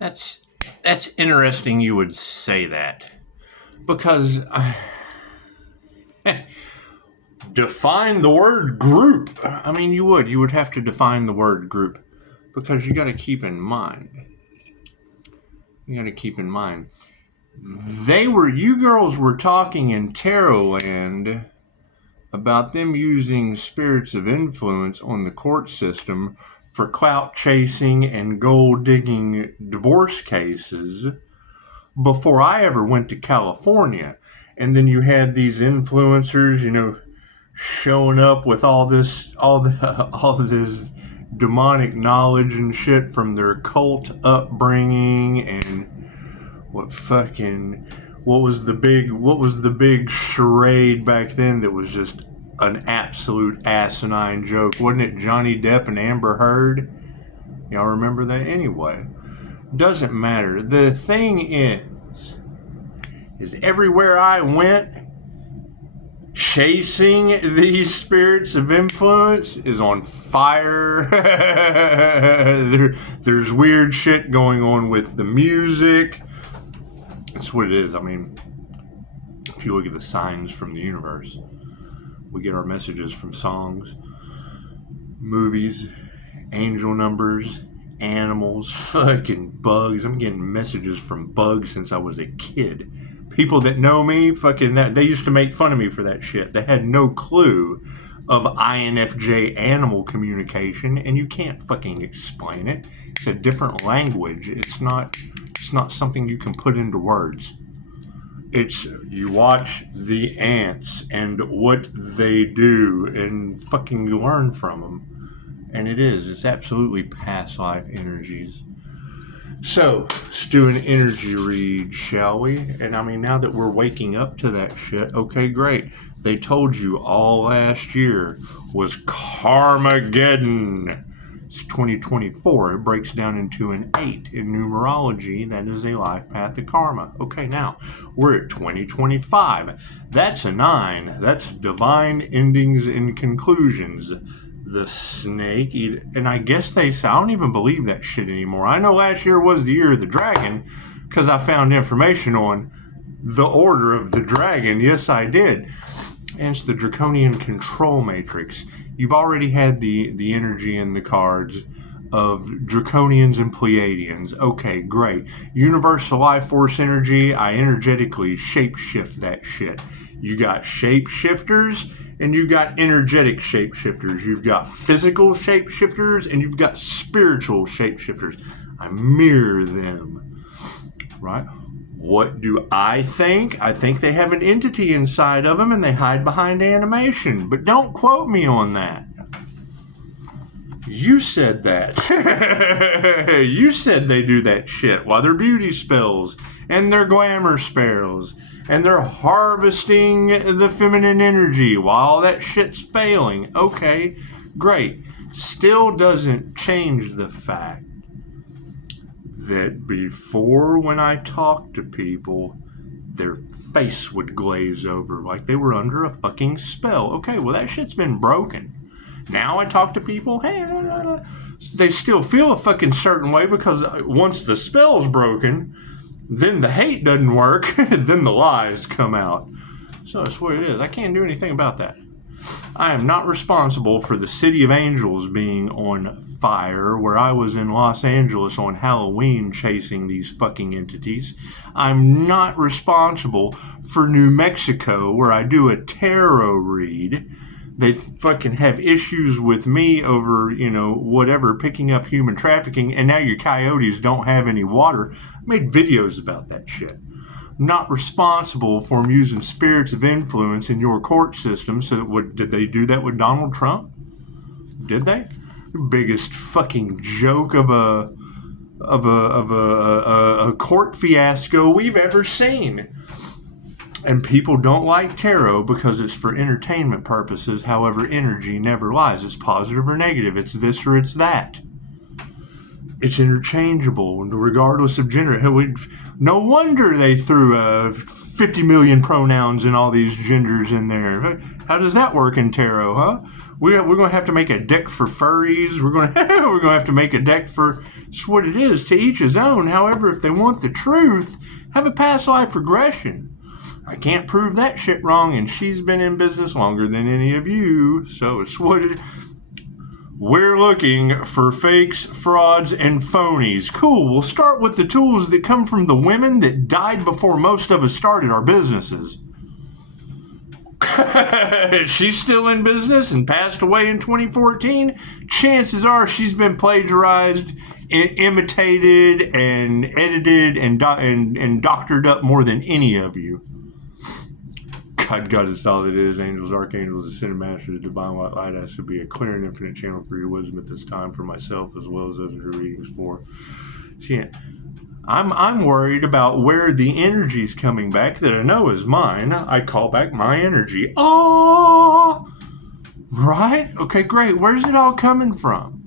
That's that's interesting you would say that. Because define the word group. I mean, you would have to define the word group, because you got to keep in mind. You girls were talking in Tarot Land about them using spirits of influence on the court system for clout chasing and gold digging divorce cases before I ever went to California. And then you had these influencers, showing up with all this demonic knowledge and shit from their cult upbringing. And what was the big charade back then that was just an absolute asinine joke? Wasn't it Johnny Depp and Amber Heard? Y'all remember that? Anyway, doesn't matter. The thing is everywhere I went, chasing these spirits of influence is on fire. There's weird shit going on with the music. That's what it is. I mean, if you look at the signs from the universe, we get our messages from songs, movies, angel numbers, animals, fucking bugs. I'm getting messages from bugs since I was a kid. People that know me, they used to make fun of me for that shit. They had no clue of INFJ animal communication, and you can't fucking explain it. It's a different language. It's not something you can put into words. It's, you watch the ants and what they do and fucking you learn from them. And it's absolutely past life energies. So, let's do an energy read, shall we? And I mean, now that we're waking up to that shit, okay, great. They told you all last year was Karmageddon. It's 2024. It breaks down into an 8 in numerology. That is a life path to karma. Okay, now we're at 2025. That's a 9. That's divine endings and conclusions. The snake, and I guess I don't even believe that shit anymore. I know last year was the year of the dragon because I found information on the order of the dragon. Yes, I did. And it's the draconian control matrix. You've already had the energy in the cards of draconians and pleiadians. Okay, great. Universal life force energy, I energetically shapeshift that shit. You got shapeshifters and you got energetic shapeshifters. You've got physical shapeshifters and you've got spiritual shapeshifters. I mirror them, right? What do I think? I think they have an entity inside of them and they hide behind animation. But don't quote me on that. You said that. You said they do that shit while they're beauty spells and their glamour spells and they're harvesting the feminine energy while that shit's failing. Okay, great. Still doesn't change the fact that before, when I talked to people, their face would glaze over like they were under a fucking spell. Okay, well, that shit's been broken. Now I talk to people, hey, they still feel a fucking certain way because once the spell's broken, then the hate doesn't work, then the lies come out. So that's what it is. I can't do anything about that. I am not responsible for the City of Angels being on fire, where I was in Los Angeles on Halloween chasing these fucking entities. I'm not responsible for New Mexico, where I do a tarot read. They fucking have issues with me over, whatever, picking up human trafficking, and now your coyotes don't have any water. I made videos about that shit. Not responsible for them using spirits of influence in your court system. So did they do that with Donald Trump? Did they? The biggest fucking joke of a court fiasco we've ever seen. And people don't like tarot because it's for entertainment purposes. However, energy never lies. It's positive or negative. It's this or it's that. It's interchangeable, regardless of gender. No wonder they threw 50 million pronouns and all these genders in there. How does that work in tarot, huh? We're going to have to make a deck for furries. We're going to have to make a deck for. It's what it is. To each his own. However, if they want the truth, have a past life regression. I can't prove that shit wrong, and she's been in business longer than any of you. So it's what it is. We're looking for fakes, frauds, and phonies. Cool. We'll start with the tools that come from the women that died before most of us started our businesses. She's still in business and passed away in 2014. Chances are she's been plagiarized, imitated, and edited and doctored up more than any of you. God is all that is. Angels, archangels, ascended masters, divine white light. I should be a clear and infinite channel for your wisdom at this time for myself as well as those who are readings for. I'm worried about where the energy's coming back that I know is mine. I call back my energy. Oh, right? Okay, great. Where's it all coming from?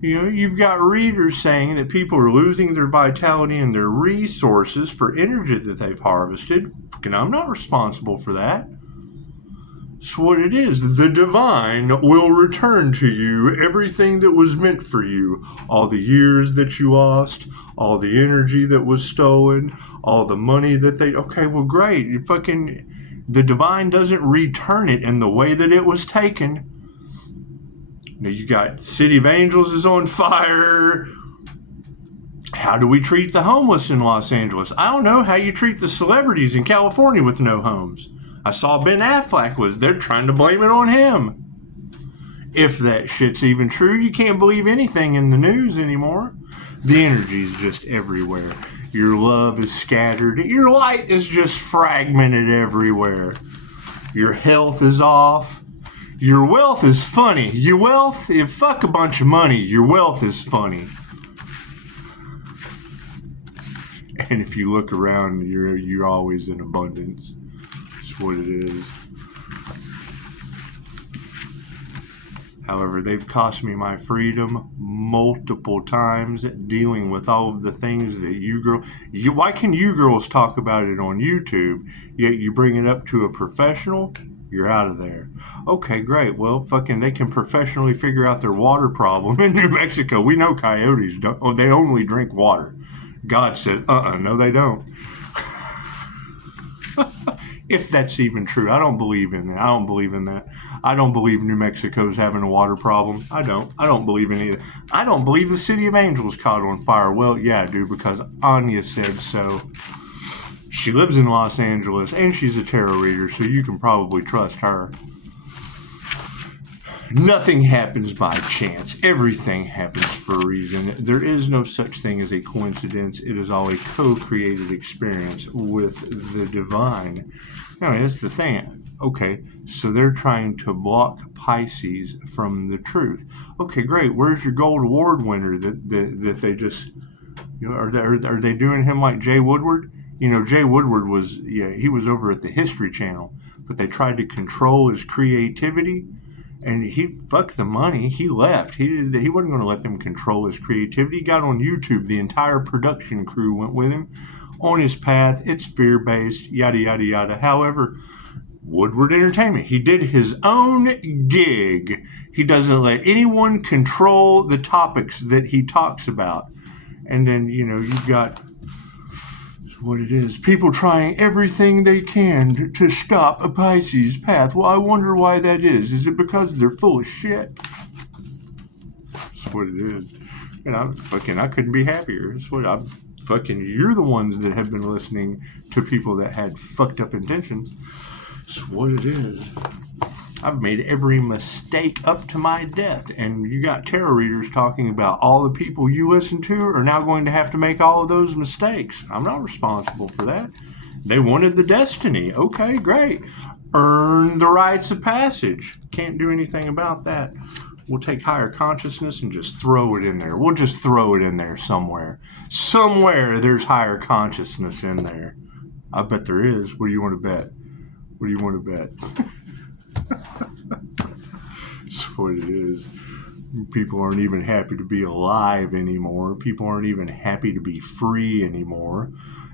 You know, you've got readers saying that people are losing their vitality and their resources for energy that they've harvested. And I'm not responsible for that. It's what it is. The divine will return to you everything that was meant for you. All the years that you lost, all the energy that was stolen, all the money that they... Okay, well, great. The divine doesn't return it in the way that it was taken. Now, you got City of Angels is on fire. How do we treat the homeless in Los Angeles? I don't know how you treat the celebrities in California with no homes. I saw Ben Affleck they're trying to blame it on him. If that shit's even true, you can't believe anything in the news anymore. The energy's just everywhere. Your love is scattered. Your light is just fragmented everywhere. Your health is off. Your wealth is funny. Your wealth, fuck a bunch of money. Your wealth is funny. And if you look around, you're always in abundance. That's what it is. However, they've cost me my freedom multiple times dealing with all of the things that you girls... Why can you girls talk about it on YouTube, yet you bring it up to a professional? You're out of there. Okay, great. Well, they can professionally figure out their water problem in New Mexico. We know coyotes they only drink water. God said, no, they don't. If that's even true. I don't believe in that. I don't believe in that. I don't believe New Mexico's having a water problem. I don't believe in either. I don't believe the City of Angels caught on fire. Well, yeah, I do, because Anya said so. She lives in Los Angeles, and she's a tarot reader, so you can probably trust her. Nothing happens by chance. Everything happens for a reason. There is no such thing as a coincidence. It is all a co-created experience with the divine. Now, that's the thing. Okay, so they're trying to block Pisces from the truth. Okay, great. Where's your gold award winner that they just... are they doing him like Jay Woodward? Jay Woodward he was over at the History Channel, but they tried to control his creativity. And he fucked the money. He left. He wasn't going to let them control his creativity. He got on YouTube. The entire production crew went with him on his path. It's fear-based, yada, yada, yada. However, Woodward Entertainment, he did his own gig. He doesn't let anyone control the topics that he talks about. And then, you've got... what it is. People trying everything they can to stop a Pisces path. Well, I wonder why that is. Is it because they're full of shit? That's what it is. And I couldn't be happier. That's what you're the ones that have been listening to people that had fucked up intentions. That's what it is. I've made every mistake up to my death, and you got tarot readers talking about all the people you listen to are now going to have to make all of those mistakes. I'm not responsible for that. They wanted the destiny. Okay, great. Earn the rites of passage. Can't do anything about that. We'll take higher consciousness and just throw it in there. We'll just throw it in there somewhere. Somewhere there's higher consciousness in there. I bet there is. What do you want to bet? What do you want to bet? That's what it is. People aren't even happy to be alive anymore. People aren't even happy to be free anymore.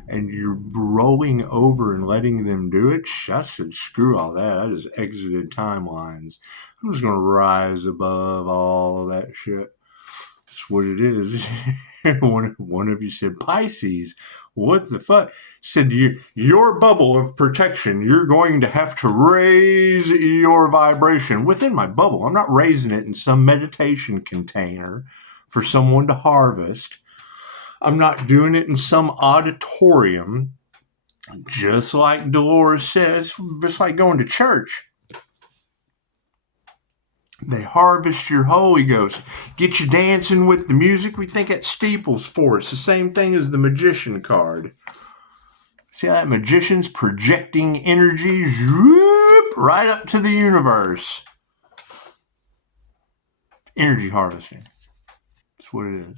And you're rolling over and letting them do it? I said, screw all that. I just exited timelines. I'm just going to rise above all of that shit. That's what it is. One of you said, Pisces, what the fuck? Said, your bubble of protection, you're going to have to raise your vibration within my bubble. I'm not raising it in some meditation container for someone to harvest. I'm not doing it in some auditorium. Just like Dolores says, just like going to church. They harvest your Holy Ghost. Get you dancing with the music. We think at steeples for. It's the same thing as the magician card. See how that magician's projecting energy right up to the universe. Energy harvesting. That's what it is.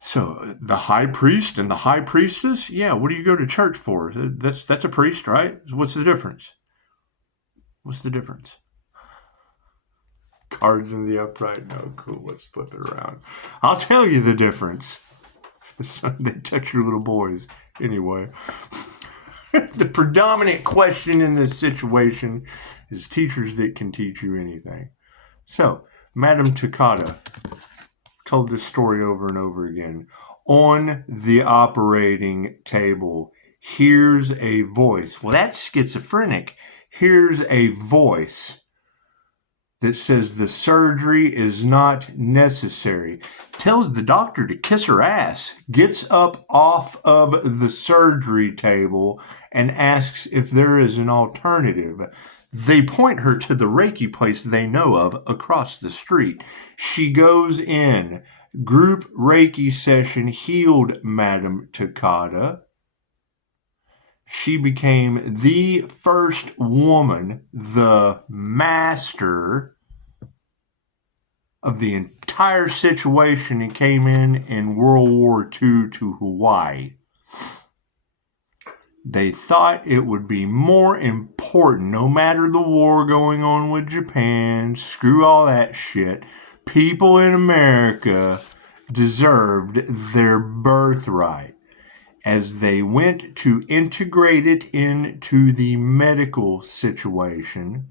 So the high priest and the high priestess, yeah, what do you go to church for? That's a priest, right? What's the difference? What's the difference? Cards in the upright. No, cool. Let's flip it around. I'll tell you the difference. They touch your little boys. Anyway, the predominant question in this situation is teachers that can teach you anything. So, Madame Takata told this story over and over again. On the operating table, here's a voice. Well, that's schizophrenic. Here's a voice that says the surgery is not necessary. Tells the doctor to kiss her ass. Gets up off of the surgery table and asks if there is an alternative. They point her to the Reiki place they know of across the street. She goes in. Group Reiki session healed Madame Takata. She became the first woman, the master of the entire situation, and came in World War II to Hawaii. They thought it would be more important, no matter the war going on with Japan, screw all that shit, people in America deserved their birthright. As they went to integrate it into the medical situation,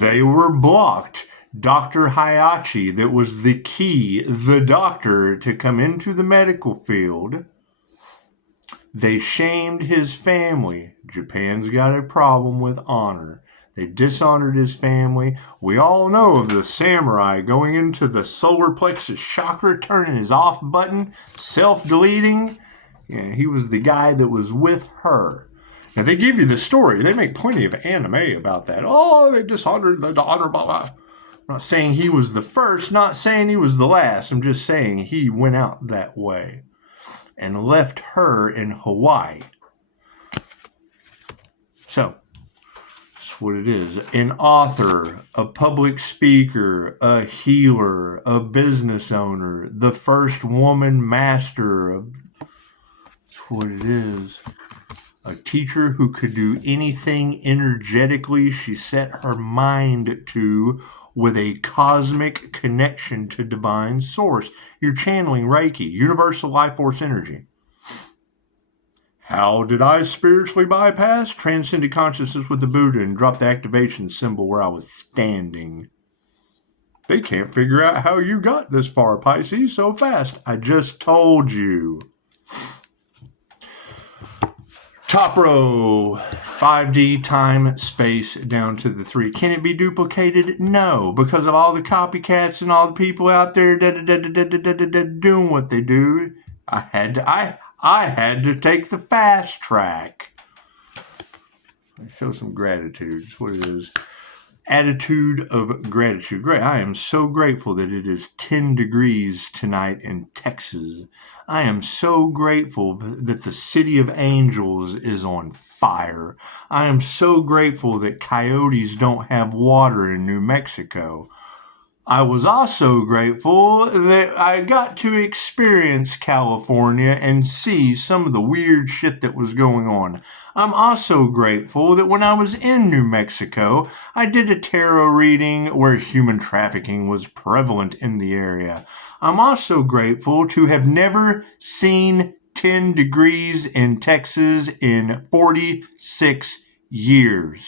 they were blocked. Dr. Hayashi, that was the key, the doctor to come into the medical field, they shamed his family. Japan's got a problem with honor. They dishonored his family. We all know of the samurai going into the solar plexus chakra, turning his off button, self-deleting. Yeah, he was the guy that was with her. Now, they give you the story. They make plenty of anime about that. Oh, they dishonored the daughter, blah, blah. I'm not saying he was the first, not saying he was the last. I'm just saying he went out that way and left her in Hawaii. So, that's what it is. An author, a public speaker, a healer, a business owner, the first woman master. That's what it is. A teacher who could do anything energetically she set her mind to, with a cosmic connection to divine source. You're channeling Reiki, universal life force energy. How did I spiritually bypass? Transcended consciousness with the Buddha and drop the activation symbol where I was standing. They can't figure out how you got this far, Pisces, so fast. I just told you. Top row, 5D, time, space, down to the 3. Can it be duplicated? No, because of all the copycats and all the people out there doing what they do. I had to take the fast track. Show some gratitude. That's what it is. Attitude of gratitude. Great. I am so grateful that it is 10 degrees tonight in Texas. I am so grateful that the city of angels is on fire. I am so grateful that coyotes don't have water in New Mexico. I was also grateful that I got to experience California and see some of the weird shit that was going on. I'm also grateful that when I was in New Mexico, I did a tarot reading where human trafficking was prevalent in the area. I'm also grateful to have never seen 10 degrees in Texas in 46 years.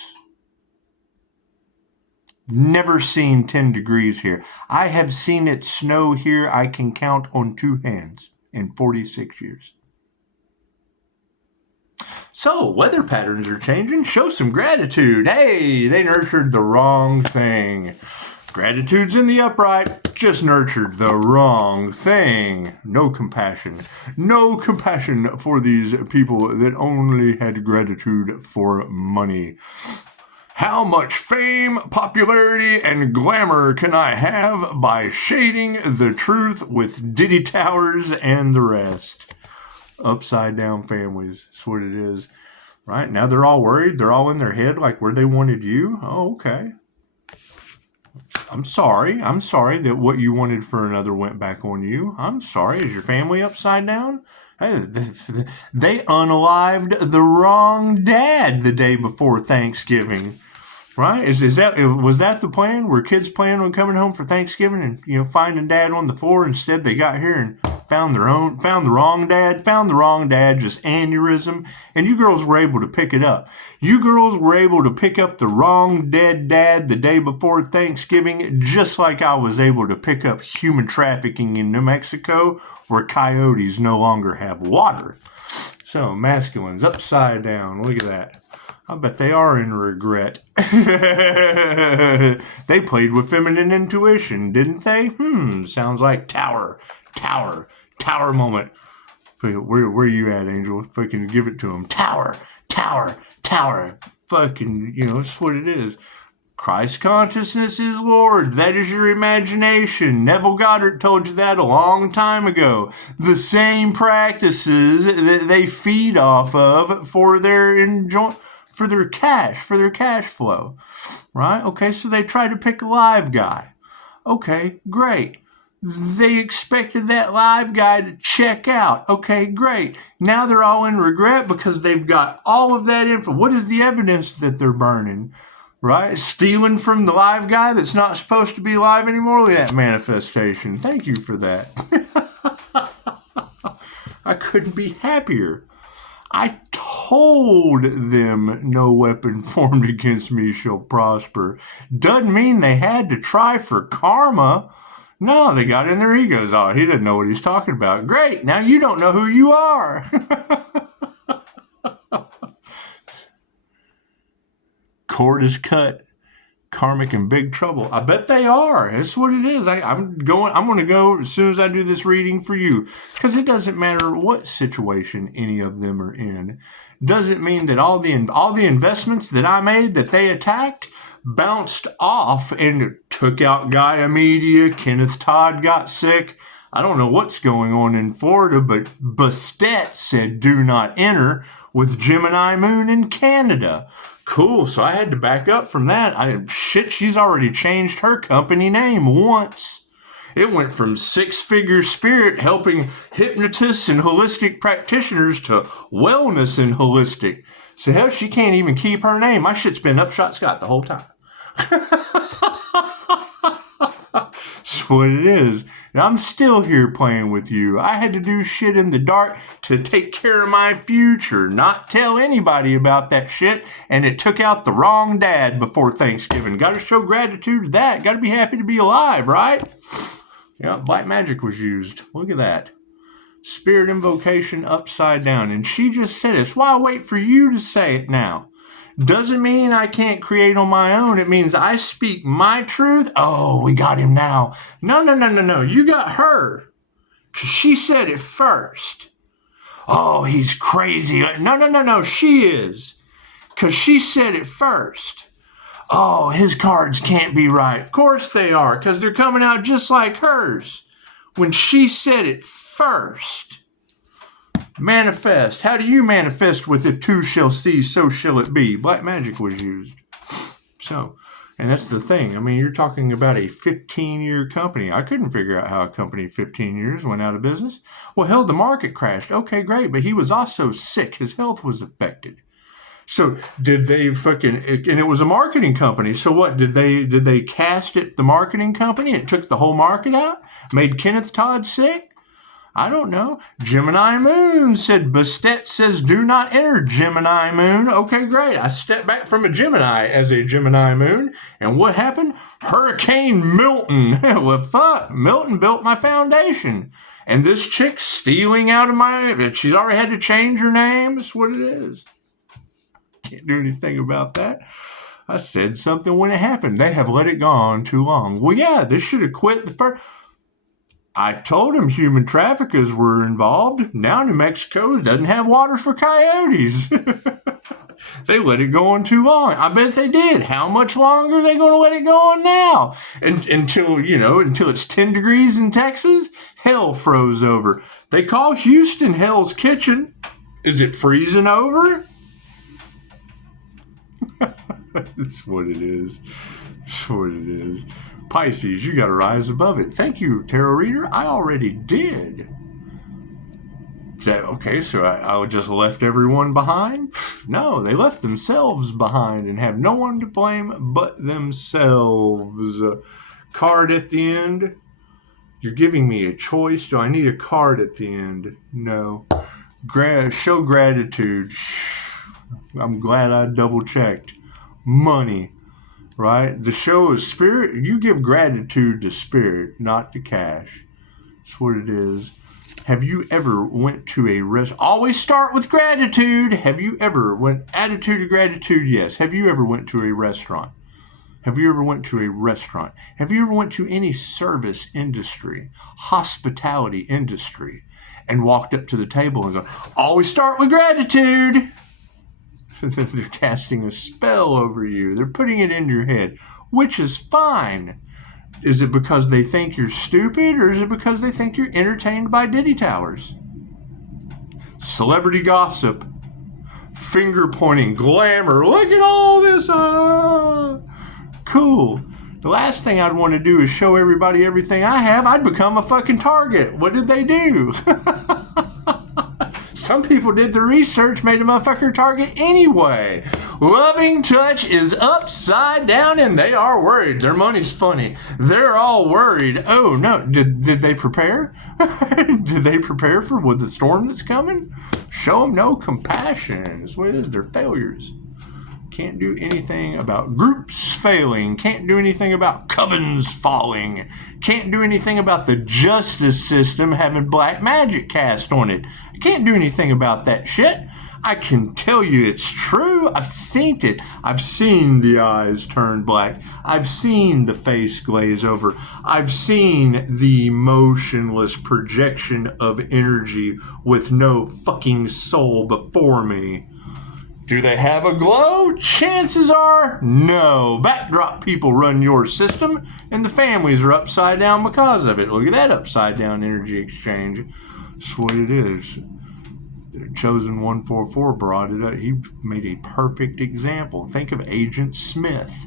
Never seen 10 degrees here. I have seen it snow here, I can count on two hands in 46 years. So, weather patterns are changing. Show some gratitude. Hey, they nurtured the wrong thing. Gratitude's in the upright, just nurtured the wrong thing. No compassion. No compassion for these people that only had gratitude for money. How much fame, popularity, and glamour can I have by shading the truth with Diddy Towers and the rest? Upside down families, that's what it is. Right? Now they're all worried. They're all in their head like where they wanted you. Oh, okay. I'm sorry. I'm sorry that what you wanted for another went back on you. I'm sorry. Is your family upside down? Hey, they unalived the wrong dad the day before Thanksgiving. Right? Was that the plan? Were kids planning on coming home for Thanksgiving and finding dad on the floor? Instead, they got here and found the wrong dad, just aneurysm, and you girls were able to pick it up. You girls were able to pick up the wrong dead dad the day before Thanksgiving, just like I was able to pick up human trafficking in New Mexico, where coyotes no longer have water. So masculines upside down. Look at that. I bet they are in regret. They played with feminine intuition, didn't they? Sounds like tower moment. Where you at, Angel? Fucking give it to them. Tower. Fucking, that's what it is. Christ consciousness is Lord. That is your imagination. Neville Goddard told you that a long time ago. The same practices that they feed off of for their cash flow, right? Okay, so they try to pick a live guy. Okay, great. They expected that live guy to check out. Okay, great. Now they're all in regret because they've got all of that info. What is the evidence that they're burning? Right? Stealing from the live guy that's not supposed to be live anymore? Look at that manifestation. Thank you for that. I couldn't be happier. I told them no weapon formed against me shall prosper. Doesn't mean they had to try for karma. No, they got in their egos. Oh, he didn't know what he's talking about. Great, now you don't know who you are. Cord is cut. Karmic in big trouble. I bet they are. That's what it is. I'm going to go as soon as I do this reading for you, because it doesn't matter what situation any of them are in. Doesn't mean that all the investments that I made that they attacked bounced off and took out Gaia Media. Kenneth Todd got sick. I don't know what's going on in Florida, but Bastet said do not enter with Gemini Moon in Canada. Cool, so I had to back up from that. She's already changed her company name once. It went from six-figure spirit helping hypnotists and holistic practitioners to wellness and holistic. So hell, she can't even keep her name. My shit's been Upshotscott the whole time. That's what it is. And I'm still here playing with you. I had to do shit in the dark to take care of my future, not tell anybody about that shit, and it took out the wrong dad before Thanksgiving. Got to show gratitude to that. Got to be happy to be alive, right? Yeah, black magic was used. Look at that. Spirit invocation upside down. And she just said it. That's why I wait for you to say it now. Doesn't mean I can't create on my own. It means I speak my truth. Oh, we got him now. No. You got her. 'Cause she said it first. Oh, he's crazy. No. She is. 'Cause she said it first. Oh, his cards can't be right. Of course they are, because they're coming out just like hers. When she said it first. Manifest. How do you manifest with if two shall see, so shall it be? Black magic was used. So, And that's the thing. I mean, you're talking about a 15-year company. I couldn't figure out how a company 15 years went out of business. Well, hell, the market crashed. Okay, great. But he was also sick. His health was affected. So did they fucking, and it was a marketing company. So what, did they cast it, the marketing company? It took the whole market out? Made Kenneth Todd sick? I don't know. Gemini Moon said, Bastet says, do not enter Gemini Moon. Okay, great. I stepped back from a Gemini as a Gemini Moon. And what happened? Hurricane Milton. Well, fuck. Milton built my foundation. And this chick stealing out of my, she's already had to change her name. That's what it is. Can't do anything about that. I said something when it happened. They have let it go on too long. Well, yeah, this should have quit the first. I told him human traffickers were involved. Now New Mexico doesn't have water for coyotes. They let it go on too long. I bet they did. How much longer are they going to let it go on now? Until it's 10 degrees in Texas? Hell froze over. They call Houston Hell's Kitchen. Is it freezing over? That's what it is. That's what it is. Pisces, you got to rise above it. Thank you, tarot reader. I already did. Okay, so I just left everyone behind? No, they left themselves behind and have no one to blame but themselves. Card at the end. You're giving me a choice. Do I need a card at the end? No. Show gratitude. I'm glad I double checked. Money. Right? The show is spirit. You give gratitude to spirit, not to cash. That's what it is. Have you ever went to a restaurant? Always start with gratitude. Have you ever attitude of gratitude? Yes. Have you ever went to a restaurant? Have you ever went to a restaurant? Have you ever went to any service industry, hospitality industry, and walked up to the table and go, always start with gratitude? They're casting a spell over you. They're putting it in your head, which is fine. Is it because they think you're stupid, or is it because they think you're entertained by Diddy Towers? Celebrity gossip, finger pointing, glamour. Look at all this. Cool. The last thing I'd want to do is show everybody everything I have. I'd become a fucking target. What did they do? Some people did the research, made a motherfucker target anyway. Loving touch is upside down and they are worried. Their money's funny. They're all worried. Oh no, did they prepare? Did they prepare for the storm that's coming? Show them no compassion. That's what it is. They're failures. Can't do anything about groups failing. Can't do anything about covens falling. Can't do anything about the justice system having black magic cast on it. I can't do anything about that shit. I can tell you it's true. I've seen it. I've seen the eyes turn black. I've seen the face glaze over. I've seen the motionless projection of energy with no fucking soul before me. Do they have a glow? Chances are no. Backdrop people run your system, and the families are upside down because of it. Look at that upside down energy exchange. That's what it is. Chosen 144 brought it up. He made a perfect example. Think of Agent Smith,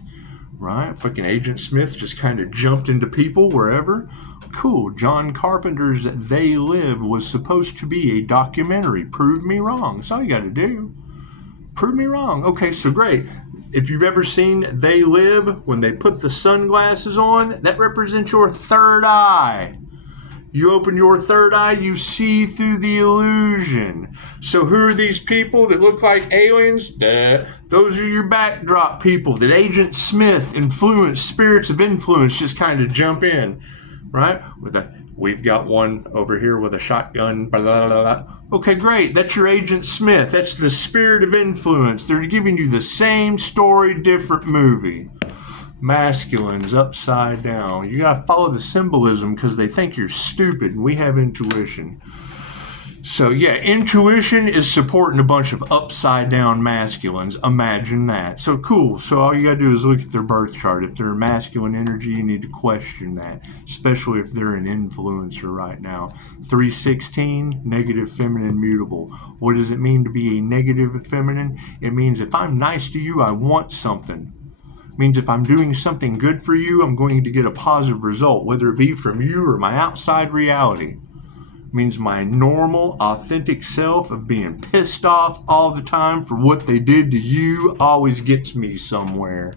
right? Fucking Agent Smith just kind of jumped into people wherever. Cool. John Carpenter's They Live was supposed to be a documentary. Prove me wrong. That's all you got to do. Prove me wrong. Okay, so great. If you've ever seen They Live, when they put the sunglasses on, that represents your third eye. You open your third eye, you see through the illusion. So who are these people that look like aliens? Those are your backdrop people that Agent Smith influenced, spirits of influence just kind of jump in, right? We've got one over here with a shotgun. Blah, blah, blah, blah. Okay, great. That's your Agent Smith. That's the spirit of influence. They're giving you the same story, different movie. Masculines upside down. You got to follow the symbolism because they think you're stupid, and we have intuition. So, yeah, intuition is supporting a bunch of upside down masculines. Imagine that. So, cool. So, all you got to do is look at their birth chart. If they're masculine energy, you need to question that, especially if they're an influencer right now. 316, negative feminine mutable. What does it mean to be a negative feminine? It means if I'm nice to you, I want something. Means if I'm doing something good for you, I'm going to get a positive result, whether it be from you or my outside reality. Means my normal, authentic self of being pissed off all the time for what they did to you always gets me somewhere.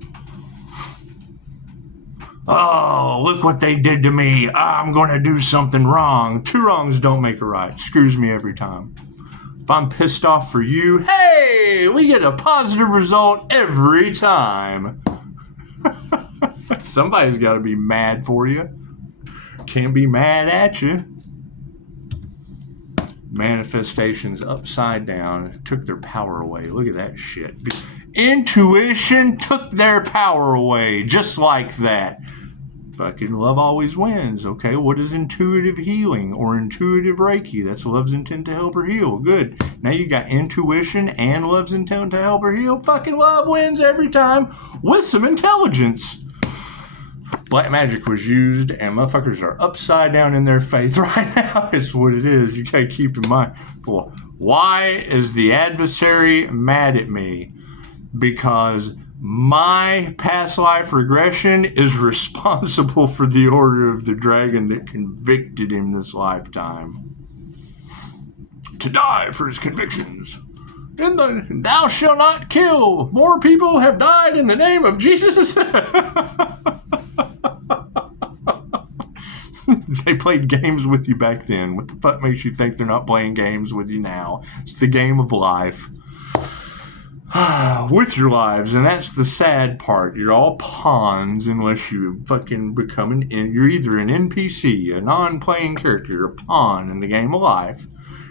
Oh, look what they did to me. I'm going to do something wrong. 2 wrongs don't make a right. Screws me every time. If I'm pissed off for you, hey, we get a positive result every time. Somebody's got to be mad for you. Can't be mad at you. Manifestations upside down took their power away. Look at that shit. Intuition took their power away, just like that. Fucking love always wins. Okay, what is intuitive healing or intuitive Reiki? That's love's intent to help her heal. Good. Now you got intuition and love's intent to help her heal. Fucking love wins every time with some intelligence. Black magic was used, and motherfuckers are upside down in their faith right now. It's what it is. You gotta keep in mind. Well, why is the adversary mad at me? Because my past life regression is responsible for the order of the dragon that convicted him this lifetime. To die for his convictions. In the thou shalt not kill. More people have died in the name of Jesus. They played games with you back then. What the fuck makes you think they're not playing games with you now? It's the game of life. With your lives, and that's the sad part. You're all pawns unless you fucking become you're either an NPC, a non-playing character, you're a pawn in the game of life.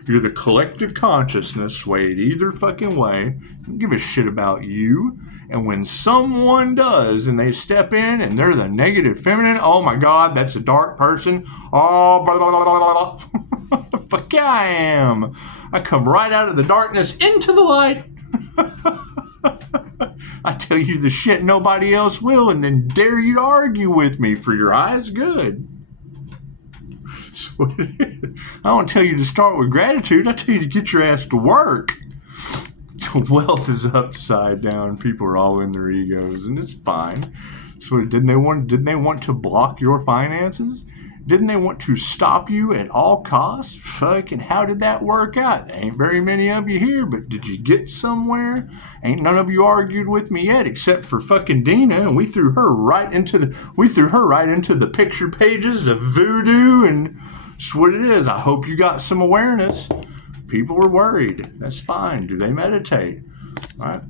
You're the collective consciousness swayed either fucking way. Don't give a shit about you. And when someone does and they step in and they're the negative feminine, oh my God, that's a dark person. Oh, blah, blah, blah, blah, blah. Fuck yeah, I am. I come right out of the darkness into the light. I tell you the shit nobody else will and then dare you to argue with me for your eyes good. I don't tell you to start with gratitude. I tell you to get your ass to work. Wealth is upside down. People are all in their egos, and it's fine. So didn't they want to block your finances? Didn't they want to stop you at all costs? Fucking how did that work out? There ain't very many of you here, but did you get somewhere? Ain't none of you argued with me yet, except for fucking Dina, and we threw her right into the picture pages of voodoo, and that's what it is. I hope you got some awareness. People were worried. That's fine. Do they meditate? All right.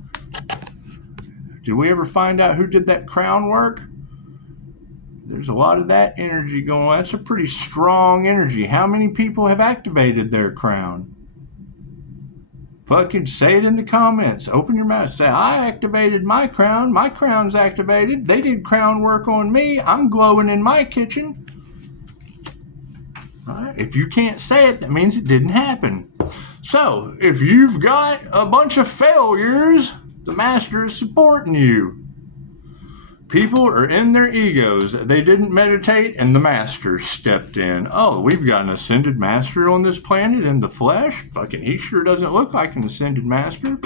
Did we ever find out who did that crown work? There's a lot of that energy going on. That's a pretty strong energy. How many people have activated their crown? Fucking say it in the comments. Open your mouth. Say, I activated my crown. My crown's activated. They did crown work on me. I'm glowing in my kitchen. All right. If you can't say it, that means it didn't happen. So, if you've got a bunch of failures, the master is supporting you. People are in their egos. They didn't meditate, and the master stepped in. Oh, we've got an ascended master on this planet in the flesh? Fucking, he sure doesn't look like an ascended master.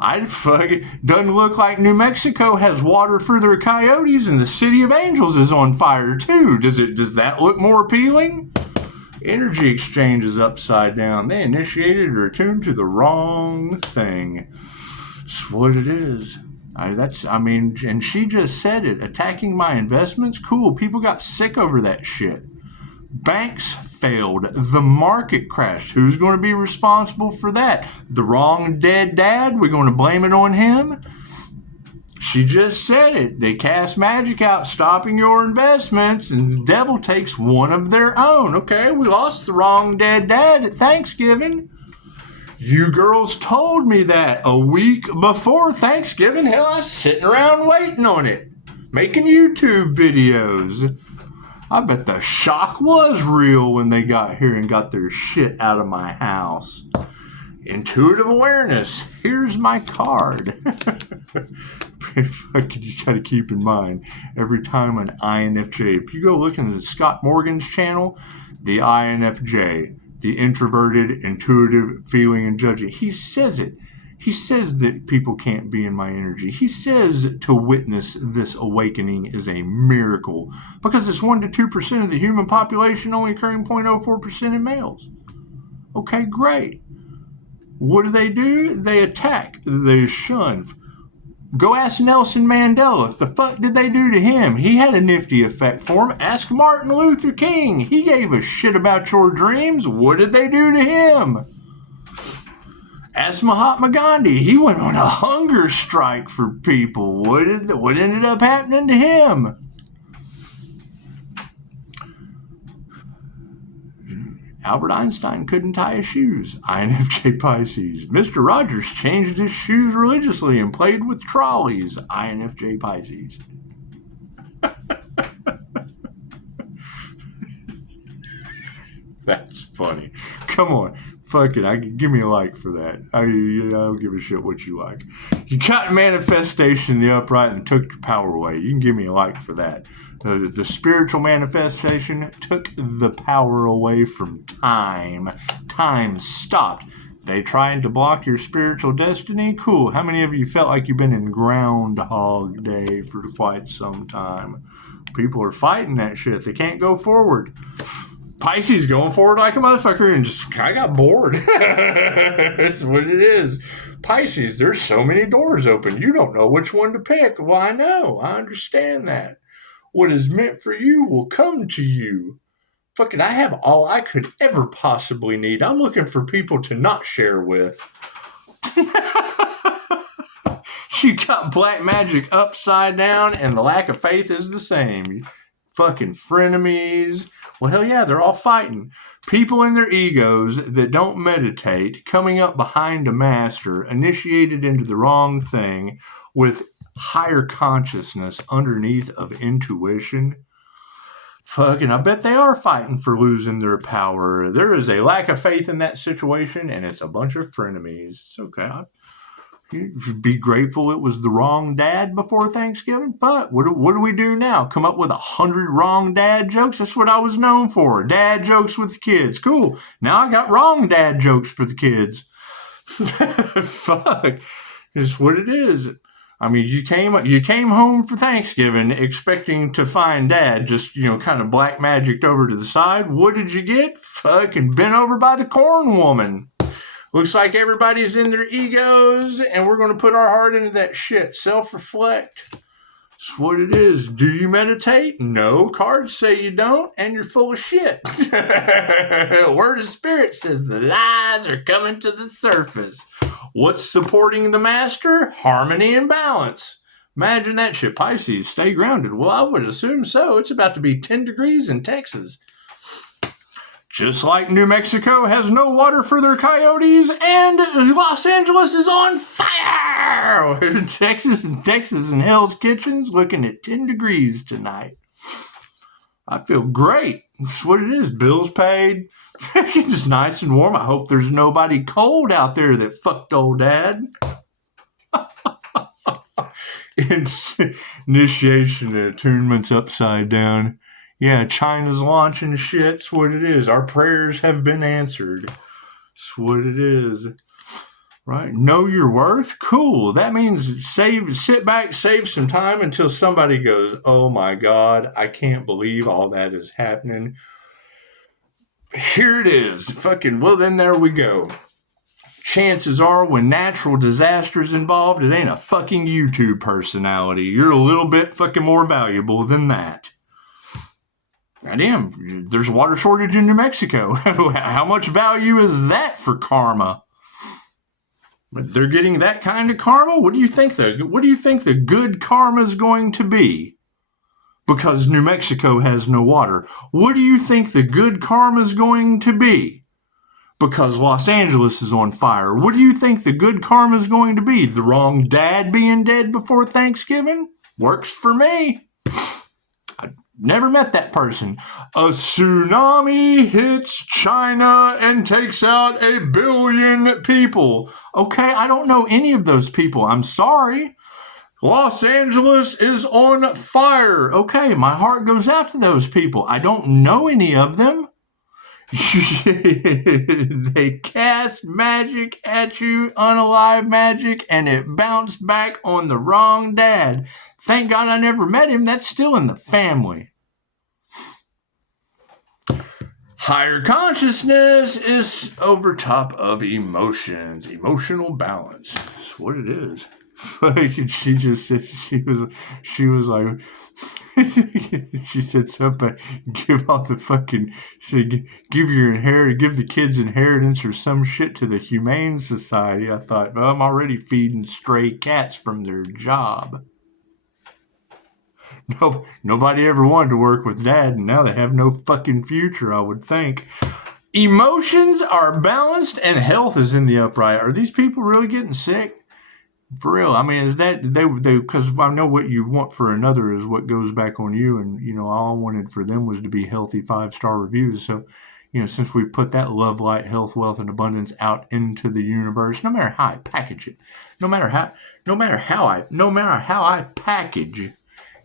Doesn't look like New Mexico has water for their coyotes, and the city of angels is on fire too. Does that look more appealing? Energy exchange is upside down. They initiated or attuned to the wrong thing. That's what it is. And she just said it. Attacking my investments? Cool. People got sick over that shit. Banks failed. The market crashed. Who's going to be responsible for that? The wrong dead dad? We're going to blame it on him? She just said it. They cast magic out, stopping your investments, and the devil takes one of their own. Okay, we lost the wrong dead dad at Thanksgiving. You girls told me that a week before Thanksgiving. Hell, I was sitting around waiting on it, making YouTube videos. I bet the shock was real when they got here and got their shit out of my house. Intuitive awareness. Here's my card. You gotta keep in mind, every time an INFJ, if you go look into Scott Morgan's channel, the INFJ, the introverted, intuitive, feeling, and judging, he says it. He says that people can't be in my energy. He says to witness this awakening is a miracle because it's 1 to 2% of the human population, only occurring 0.04% in males. Okay, great. What do? They attack. They shun. Go ask Nelson Mandela. The fuck did they do to him? He had a nifty effect for him. Ask Martin Luther King. He gave a shit about your dreams. What did they do to him? Ask Mahatma Gandhi. He went on a hunger strike for people. What ended up happening to him? Albert Einstein couldn't tie his shoes. INFJ Pisces. Mr. Rogers changed his shoes religiously and played with trolleys. INFJ Pisces. That's funny. Come on. Fuck it. Give me a like for that. I don't give a shit what you like. You got manifestation in the upright and took your power away. You can give me a like for that. The spiritual manifestation took the power away from time. Time stopped. They tried to block your spiritual destiny? Cool. How many of you felt like you've been in Groundhog Day for quite some time? People are fighting that shit. They can't go forward. Pisces going forward like a motherfucker and I got bored. That's what it is. Pisces, there's so many doors open. You don't know which one to pick. Well, I know. I understand that. What is meant for you will come to you. Fuck it, I have all I could ever possibly need. I'm looking for people to not share with. You got black magic upside down and the lack of faith is the same. Fucking frenemies. Well, hell yeah, they're all fighting. People in their egos that don't meditate, coming up behind a master, initiated into the wrong thing with higher consciousness underneath of intuition. Fucking, I bet they are fighting for losing their power. There is a lack of faith in that situation, and it's a bunch of frenemies. It's okay. You'd be grateful it was the wrong dad before Thanksgiving. Fuck, what do we do now? Come up with 100 wrong dad jokes? That's what I was known for. Dad jokes with the kids. Cool. Now I got wrong dad jokes for the kids. Fuck. It's what it is. I mean, you came home for Thanksgiving expecting to find Dad just, kind of black magicked over to the side. What did you get? Fucking bent over by the corn woman. Looks like everybody's in their egos, and we're going to put our heart into that shit. Self-reflect. That's what it is. Do you meditate? No. Cards say you don't, and you're full of shit. Word of Spirit says the lies are coming to the surface. What's supporting the master? Harmony and balance. Imagine that shit. Pisces, stay grounded. Well, I would assume so. It's about to be 10 degrees in Texas. Just like New Mexico has no water for their coyotes, and Los Angeles is on fire! Texas and Hell's Kitchen's looking at 10 degrees tonight. I feel great. That's what it is. Bills paid. Just nice and warm. I hope there's nobody cold out there that fucked old Dad. Initiation and attunements upside down. Yeah, China's launching shit. That's what it is. Our prayers have been answered. That's what it is. Right? Know your worth? Cool. That means sit back, save some time until somebody goes, oh my God, I can't believe all that is happening. Here it is. Fucking, well, then there we go. Chances are when natural disasters involved, it ain't a fucking YouTube personality. You're a little bit fucking more valuable than that. Goddamn, there's a water shortage in New Mexico. How much value is that for karma? But they're getting that kind of karma? What do you think the good karma is going to be? Because New Mexico has no water. What do you think the good karma is going to be? Because Los Angeles is on fire. What do you think the good karma is going to be? The wrong dad being dead before Thanksgiving? Works for me. Never met that person. A tsunami hits China and takes out 1 billion people. Okay, I don't know any of those people. I'm sorry. Los Angeles is on fire. Okay, my heart goes out to those people. I don't know any of them. They cast magic at you, unalive magic, and it bounced back on the wrong dad. Thank God I never met him. That's still in the family. Higher consciousness is over top of emotions. Emotional balance. That's what it is. She just said she was like she said something, give all the fucking, she said, give the kids inheritance or some shit to the Humane Society. I thought, well, I'm already feeding stray cats from their job. No, nobody ever wanted to work with Dad, and now they have no fucking future, I would think. Emotions are balanced and health is in the upright. Are these people really getting sick? For real, I mean, is that they because I know what you want for another is what goes back on you, and all I wanted for them was to be healthy 5-star reviews. So, since we've put that love, light, health, wealth, and abundance out into the universe, no matter how I package it, no matter how I package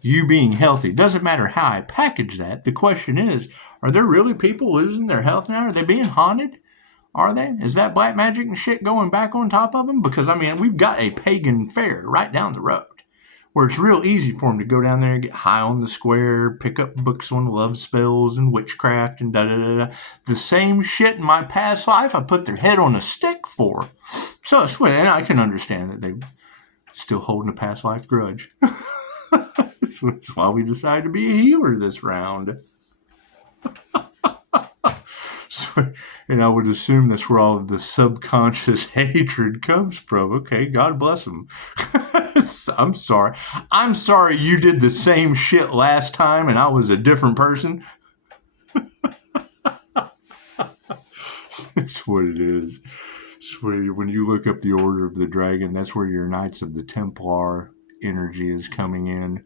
you being healthy, doesn't matter how I package that. The question is, are there really people losing their health now? Are they being haunted? Are they? Is that black magic and shit going back on top of them? Because, I mean, we've got a pagan fair right down the road where it's real easy for them to go down there and get high on the square, pick up books on love spells and witchcraft and da-da-da-da. The same shit in my past life I put their head on a stick for. So, and I can understand that they're still holding a past life grudge. That's why we decided to be a healer this round. So, and I would assume that's where all of the subconscious hatred comes from. Okay, God bless them. I'm sorry. I'm sorry you did the same shit last time and I was a different person. That's what it is. When you look up the Order of the Dragon, that's where your Knights of the Templar energy is coming in.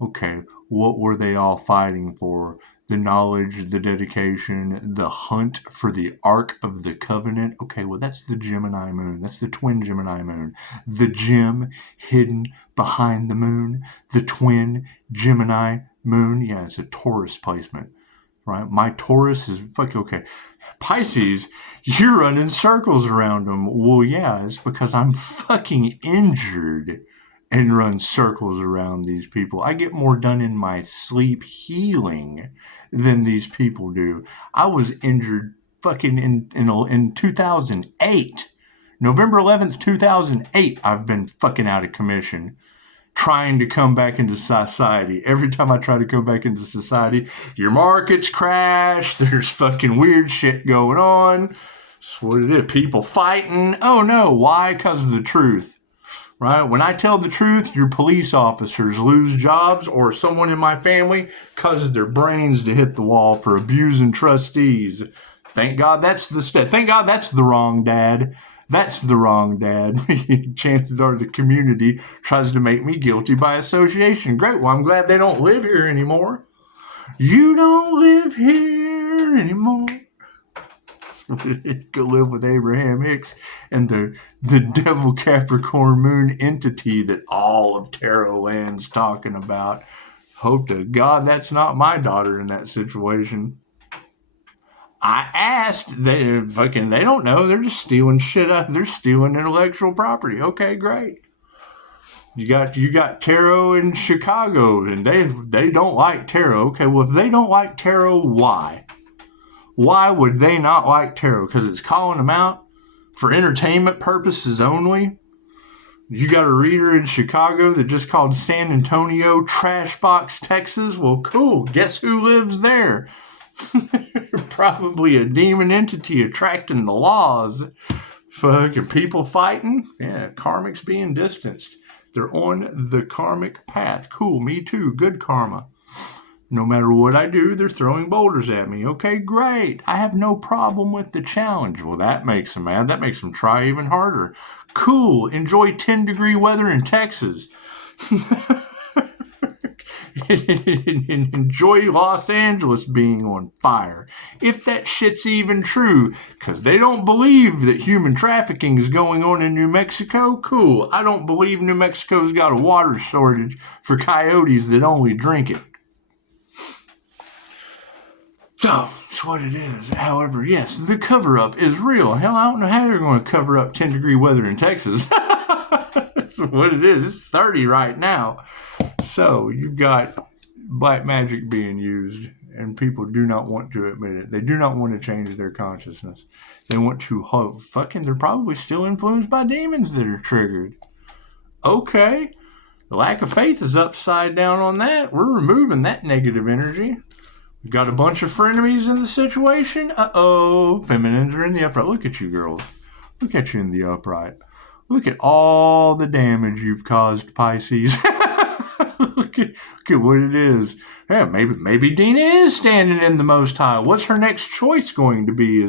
Okay, what were they all fighting for? The knowledge, the dedication, the hunt for the Ark of the Covenant. Okay, well, that's the Gemini moon. That's the twin Gemini moon. The gem hidden behind the moon. The twin Gemini moon. Yeah, it's a Taurus placement, right? My Taurus is okay. Pisces, you're running circles around them. Well, yeah, it's because I'm fucking injured and run circles around these people. I get more done in my sleep healing than these people do. I was injured fucking in 2008. November 11th, 2008, I've been fucking out of commission trying to come back into society. Every time I try to come back into society, your markets crash, there's fucking weird shit going on. That's what it is. People fighting. Oh no, why? Because of the truth. Right? When I tell the truth, your police officers lose jobs or someone in my family causes their brains to hit the wall for abusing trustees. Thank God that's Thank God that's the wrong dad. That's the wrong dad. Chances are the community tries to make me guilty by association. Great. Well, I'm glad they don't live here anymore. You don't live here anymore. Go live with Abraham Hicks and the devil Capricorn moon entity that all of tarot land's talking about. Hope to God that's not my daughter in that situation. I asked, they don't know. They're just stealing shit out. They're stealing intellectual property. Okay, great. You got tarot in Chicago and they don't like tarot. Okay, well, if they don't like tarot, why? Why would they not like tarot? Because it's calling them out for entertainment purposes only. You got a reader in Chicago that just called San Antonio Trashbox, Texas. Well, cool. Guess who lives there? Probably a demon entity attracting the laws. Fucking people fighting. Yeah, karmic's being distanced. They're on the karmic path. Cool, me too. Good karma. No matter what I do, they're throwing boulders at me. Okay, great. I have no problem with the challenge. Well, that makes them mad. That makes them try even harder. Cool. Enjoy 10-degree weather in Texas. Enjoy Los Angeles being on fire. If that shit's even true, because they don't believe that human trafficking is going on in New Mexico. Cool. I don't believe New Mexico's got a water shortage for coyotes that only drink it. So, that's what it is. However, yes, the cover-up is real. Hell, I don't know how they're going to cover up 10-degree weather in Texas. That's what it is. It's 30 right now. So, you've got black magic being used, and people do not want to admit it. They do not want to change their consciousness. They want to they're probably still influenced by demons that are triggered. Okay. The lack of faith is upside down on that. We're removing that negative energy. We've got a bunch of frenemies in the situation. Uh-oh. Feminines are in the upright. Look at you, girls. Look at you in the upright. Look at all the damage you've caused, Pisces. Look at what it is. Yeah, maybe Dina is standing in the Most High. What's her next choice going to be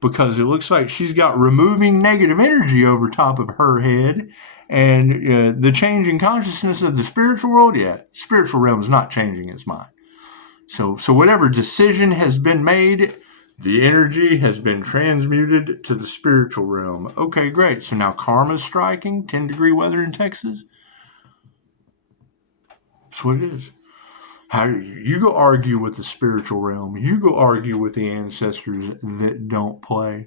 because it looks like she's got removing negative energy over top of her head. And the changing consciousness of the spiritual world, spiritual realm is not changing its mind. So whatever decision has been made, the energy has been transmuted to the spiritual realm. Okay, great. So now karma's striking, 10-degree weather in Texas. That's what it is. How do you go argue with the spiritual realm? You go argue with the ancestors that don't play.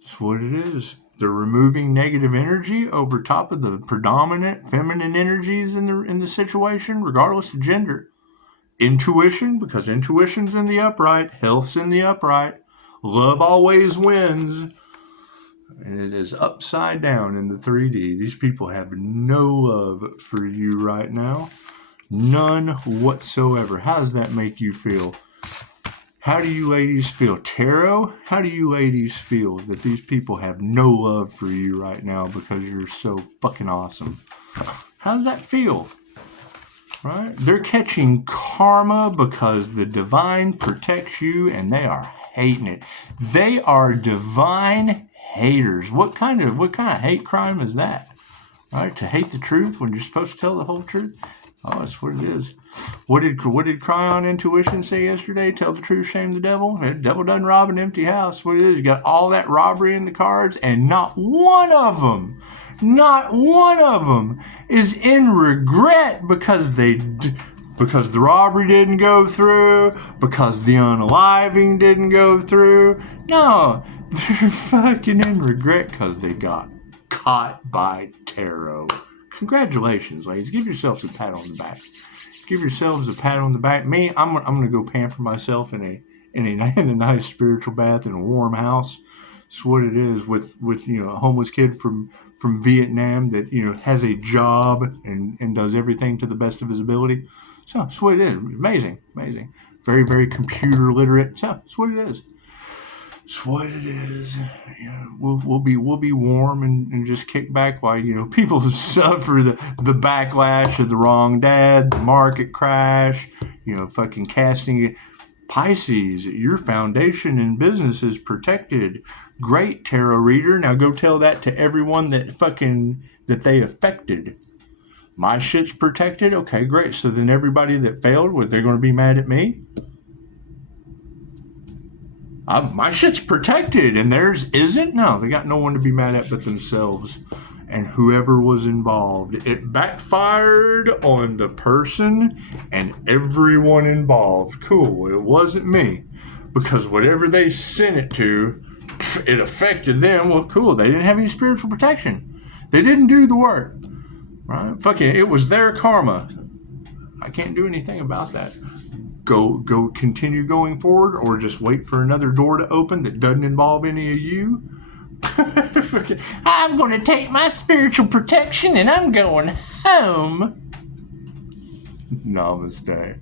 That's what it is. They're removing negative energy over top of the predominant feminine energies in the situation, regardless of gender. Intuition, because intuition's in the upright, health's in the upright, love always wins, and it is upside down in the 3D. These people have no love for you right now. None whatsoever. How does that make you feel? How do you ladies feel? Tarot, how do you ladies feel that these people have no love for you right now because you're so fucking awesome? How does that feel? Right? They're catching karma because the divine protects you and they are hating it. They are divine haters. What kind of hate crime is that? Right? To hate the truth when you're supposed to tell the whole truth? Oh, that's what it is. What did Cry on Intuition say yesterday? Tell the truth, shame the devil. The devil doesn't rob an empty house. What it is, you got all that robbery in the cards, and not one of them is in regret because the robbery didn't go through, because the unaliving didn't go through. No, they're fucking in regret because they got caught by tarot. Congratulations, ladies. Give yourselves a pat on the back. Give yourselves a pat on the back. Me, I'm gonna go pamper myself in a nice spiritual bath in a warm house. It's what it is with a homeless kid from Vietnam that has a job and does everything to the best of his ability. So that's what it is. Amazing. Very, very computer literate. So that's what it is. It's what it is. We'll be warm and just kick back while people suffer the backlash of the wrong dad, the market crash, fucking casting. Pisces, your foundation in business is protected. Great, tarot reader. Now go tell that to everyone that they affected. My shit's protected. Okay, great. So then everybody that failed, they're going to be mad at me? My shit's protected and theirs isn't? No, they got no one to be mad at but themselves and whoever was involved. It backfired on the person and everyone involved. Cool, it wasn't me. Because whatever they sent it to, it affected them. Well, cool, they didn't have any spiritual protection. They didn't do the work. Right? Fucking, it was their karma. I can't do anything about that. Go continue going forward or just wait for another door to open that doesn't involve any of you. I'm going to take my spiritual protection and I'm going home. Namaste.